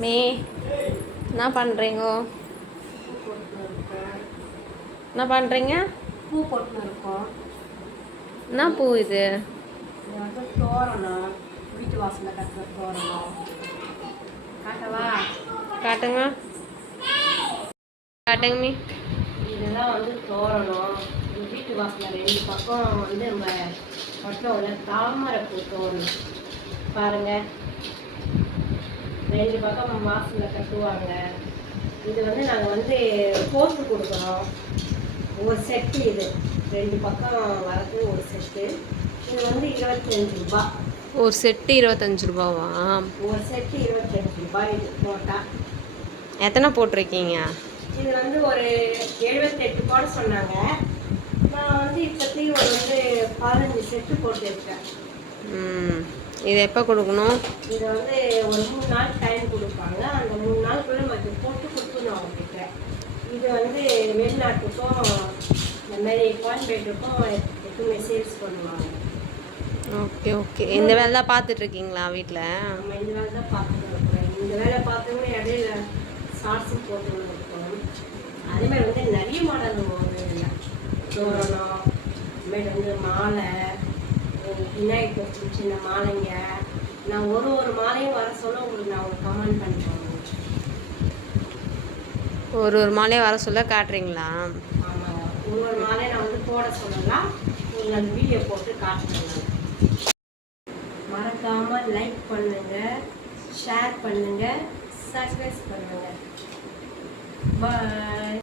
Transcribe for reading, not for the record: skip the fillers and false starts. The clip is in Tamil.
மே என்ன பண்ணுறீங்க? என்ன பண்ணுறீங்க? பூ போட்டுன்னு இருக்கோம். என்ன பூ இது? இது வந்து தோரணம், வீட்டு வாசலில் கட்டுற தோரணம். காட்டவா? காட்டுங்க காட்டுங்க மீ. இதுதான் வந்து தோரணம். வீட்டு வாசலில் ரெண்டு பக்கம் வந்து நம்ம கட்டுறோம்ல, தாமரை பூ தோரணம். பாருங்க, ரெண்டு பக்கம் வாசலில் கட்டுவாங்க. இது வந்து நாங்கள் வந்து போட்டு கொடுக்குறோம். ஒரு செட்டு இது, ரெண்டு பக்கம் வரது ஒரு செட்டு. இது வந்து 25 ரூபா. ஒரு செட்டு 25 ரூபாவா? ஒரு செட்டு 25 ரூபாய். இது போட்டால் எத்தனை போட்டிருக்கீங்க? இது வந்து ஒரு 78 போட சொன்னாங்க. நான் வந்து இப்போதைக்கு ஒரு வந்து 15 செட்டு போட்டுருக்கேன். இது எப்போ கொடுக்கணும்? இதை வந்து ஒரு 3 நாள் டைம் கொடுப்பாங்க. அந்த 3 நாளுக்குள்ளே நம்ம போட்டு கொடுக்கணும் அவங்ககிட்ட. இது வந்து வெளிநாட்டுக்கும் இந்த மாதிரி கோயம்பேட்டுக்கும் எப்பவுமே சேல்ஸ் பண்ணுவாங்க. Okay okay. இந்த வேலை தான் பார்த்துட்ருக்கீங்களா வீட்டில்? நம்ம இந்த வேலை தான் பார்த்துட்டு இருக்கிறோம். இந்த வேலை பார்த்தோம்னா இடையில ஷார்ட்ஸு போட்டு இருக்கோம். அதேமாதிரி வந்து நிறைய மாடல் இல்லை, தோரணம், அதுமாதிரி வந்து மாலை, விநாயகர் சின்ன சின்ன மாலைங்க. நான் ஒரு மாலையும் வர சொல்ல உங்களுக்கு நான் ஒரு கமெண்ட் பண்ணிப்பேன். ஒரு மாலையை வர சொல்ல காட்டுறீங்களா? ஆமாங்க, ஒரு மாலையை நான் வந்து போட சொல்லலாம். உங்களுக்கு அந்த வீடியோ போட்டு காட்டுறேன். மறக்காமல் லைக் பண்ணுங்கள், ஷேர் பண்ணுங்கள், சப்ஸ்கிரைப் பண்ணுங்கள். பாய்.